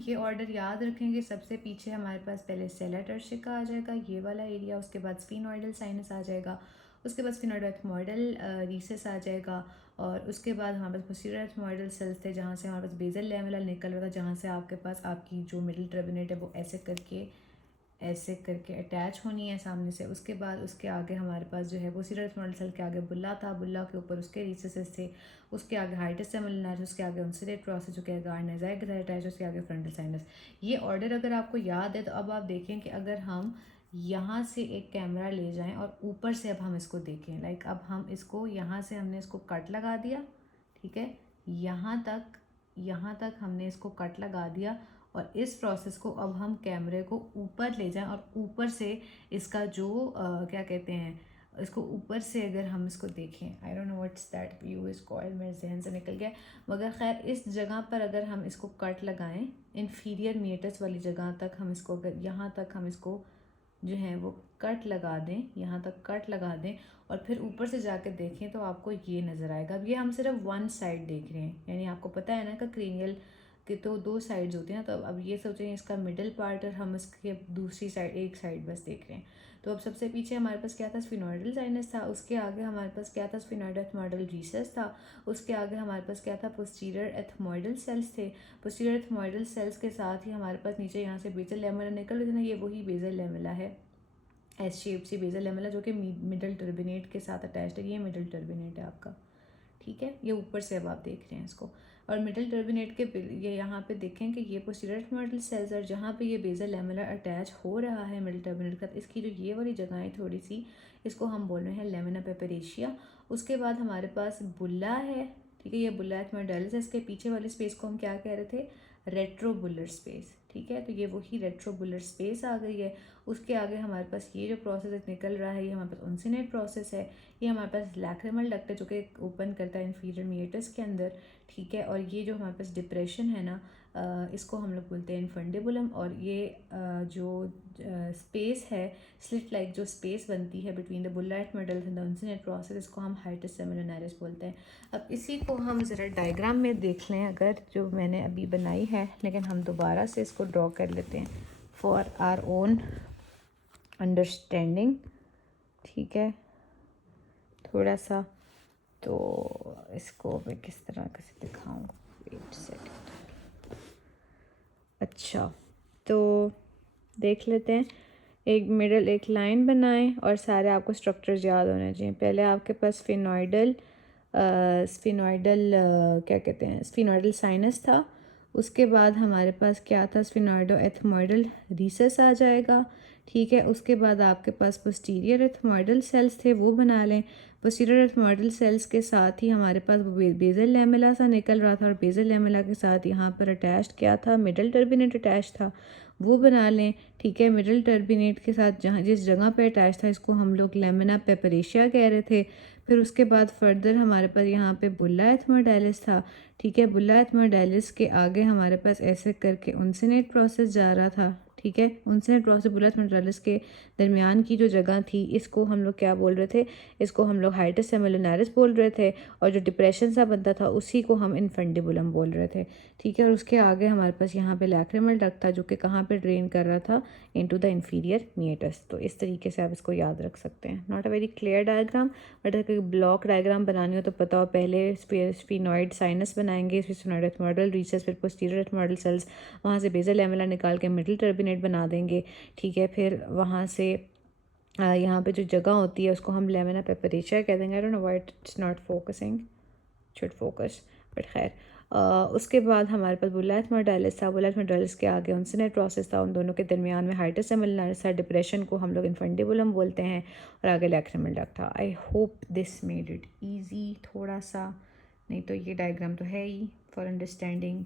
ये ऑर्डर याद रखेंगे, सबसे पीछे हमारे पास पहले सेला टर्शिका आ जाएगा, ये वाला एरिया, उसके बाद स्फीनोइडल साइनस आ जाएगा, उसके बाद स्फीनोइडल एथमोइडल रीसेस आ जाएगा, और उसके बाद हमारे पास पोस्टीरियर एथमोइडल सेल्स थे जहाँ से हमारे पास बेजल लैमेला निकल रहा था, जहाँ से आपके पास आपकी जो मिडिल टर्बिनेट है वो ऐसे करके अटैच होनी है सामने से। उसके बाद उसके आगे हमारे पास जो है पोस्टीरियर एथमोइडल सेल के आगे बुल्ला था, बुल्ला के ऊपर उसके रीसेस थे, उसके आगे हाइटस सेमिनस, उसके आगे उनसिलेट प्रोसेस, जो कि गार्नेजाइक अटैच, उसके आगे फ्रंटल साइनस। ये ऑर्डर अगर आपको याद है तो अब आप देखें कि अगर हम यहाँ से एक कैमरा ले जाएं और ऊपर से अब हम इसको देखें, लाइक अब हम इसको यहाँ से हमने इसको कट लगा दिया, ठीक है, यहाँ तक हमने इसको कट लगा दिया, और इस प्रोसेस को अब हम कैमरे को ऊपर ले जाएं और ऊपर से इसका जो क्या कहते हैं, इसको ऊपर से अगर हम इसको देखें, I don't know what's that view is called, मेरे जहन से निकल गया, मगर खैर इस जगह पर अगर हम इसको कट लगाएं, इन्फीरियर मीटस वाली जगह तक हम इसको, अगर यहाँ तक हम इसको जो है वो कट लगा दें, यहाँ तक कट लगा दें, और फिर ऊपर से जाकर देखें तो आपको ये नज़र आएगा। अब ये हम सिर्फ वन साइड देख रहे हैं, यानी आपको पता है ना कि क्रेनियल के तो दो साइड्स होती हैं, तो अब ये सोचें इसका मिडिल पार्ट और हम इसके दूसरी साइड एक साइड बस देख रहे हैं। तो अब सबसे पीछे हमारे पास क्या था, स्फिनोइडल साइनस था, उसके आगे हमारे पास क्या था, स्फिनोइडल एथमोइडल रीसेस था, उसके आगे हमारे पास क्या था, पोस्टीरियर एथमोइडल सेल्स थे, पोस्टीरियर एथमोइडल सेल्स के साथ ही हमारे पास नीचे यहाँ से बेजल लैमेला निकल रही थी ना, ये वही बेजल लैमेला है, एस शेप सी बेजल लैमेला, जो कि मिडल टर्बिनेट के साथ अटैच्ड है, ये मिडल टर्बिनेट है आपका, ठीक है, ये ऊपर से अब आप देख रहे हैं इसको। और मिडल टर्बिनेट के ये यहाँ पे देखें कि ये पोस्टीरियर एथमोइडल सेल्स और जहाँ पे ये बेजल लैमेला अटैच हो रहा है मिडल टर्बिनेट का, इसकी जो ये वाली जगह है थोड़ी सी, इसको हम बोल रहे हैं लेमिना पेपरेशिया। उसके बाद हमारे पास बुल्ला है, ठीक है, ये बुल्ला एथमोइडल्स है, इसके पीछे वाले स्पेस को हम क्या कह रहे थे, रेट्रोबुलर स्पेस, ठीक है, तो ये वही रेट्रोबुलर स्पेस आ गई है। उसके आगे हमारे पास ये जो प्रोसेस निकल रहा है, ये हमारे पास उनसिनेट प्रोसेस है, ये हमारे पास लैक्रिमल डक्ट है जो कि ओपन करता है इन्फीरियर मीटस के अंदर, ठीक है, और ये जो हमारे पास डिप्रेशन है ना, इसको हम लोग बोलते हैं इन्फंडिबुलम, और ये जो स्पेस है, स्लिट लाइक जो स्पेस बनती है between the bulla ethmoidalis and the uncinate process, इसको हम हाइटस सेमिनोनारिस बोलते हैं। अब इसी को हम ज़रा डायग्राम में देख लें, अगर जो मैंने अभी बनाई है, लेकिन हम दोबारा से इसको ड्रॉ कर लेते हैं फॉर आवर ओन अंडरस्टैंडिंग, ठीक है, थोड़ा सा, तो इसको मैं किस तरह से दिखाऊं, वेट सेकंड। अच्छा, तो देख लेते हैं, एक मिडल एक लाइन बनाएं और सारे आपको स्ट्रक्चर्स याद होने चाहिए। पहले आपके पास स्फिनोइडल क्या कहते हैं, स्फिनोइडल साइनस था, उसके बाद हमारे पास क्या था, स्फिनोइडो एथमोइडल रीसस आ जाएगा, ठीक है, उसके बाद आपके पास पोस्टीरियर एथमोइडल सेल्स थे, वो बना लें। पोस्टीरियर एथमोइडल सेल्स के साथ ही हमारे पास वो बेजल लैमेला सा निकल रहा था, और बेजल लैमेला के साथ यहाँ पर अटैच्ड क्या था, मिडल टर्बिनेट अटैच था, वो बना लें, ठीक है। मिडल टर्बिनेट के साथ जहाँ जिस जगह पे अटैच था, इसको हम लोग लेमिना पेपरेशिया कह रहे थे। फिर उसके बाद फर्दर हमारे पास यहाँ पे बुल्ला एथमोडाइलिस था, ठीक है, बुल्ला एथमोडाइलिस के आगे हमारे पास ऐसे करके उनसिनेट प्रोसेस जा रहा था, ठीक है, उनसिनेट प्रोसेस बुल्ला एथमोडाइलिस के दरमियान की जो जगह थी, इसको हम लोग क्या बोल रहे थे, इसको हम लोग हाइटस सेमिलुनारिस बोल रहे थे, और जो डिप्रेशन सा बनता था उसी को हम इन्फंडिबुलम बोल रहे थे, ठीक है। और उसके आगे हमारे पास यहाँ पे लैक्रिमल डक्ट था, जो कि कहाँ पे ड्रेन कर रहा था, इनटू द इन्फीरियर मीटस। तो इस तरीके से आप इसको याद रख सकते हैं। Not a very clear diagram, but अगर ब्लॉक डायग्राम बनानी हो तो पता हो, पहले स्फिनोइड साइनस बनाएंगे, फिर स्फिनोइड एथमोइडल रीसेस, फिर पोस्टीरियर एथमोइडल सेल्स, वहाँ से बेजल लैमेला निकाल के मिडिल टर्बिनेट बना देंगे, ठीक है। फिर वहाँ से यहाँ पे जो जगह होती है उसको हम लेमिना पेपरेशिया कह देंगे। I don't know why it's not focusing, should focus, but खैर। उसके बाद हमारे पास बुल्ला एथमोडाइलिस था, बुल्ला एथमोडाइलिस के आगे उनसिनेट प्रोसेस था, उन दोनों के दरमियान में हाइटस सेमिलनारिस था, डिप्रेशन को हम लोग इन्फंडिबुलम बोलते हैं, और आगे लैक्रिमल डक्ट था। I hope this made it easy थोड़ा सा, नहीं तो ये डायग्राम तो है ही फॉर अंडरस्टैंडिंग।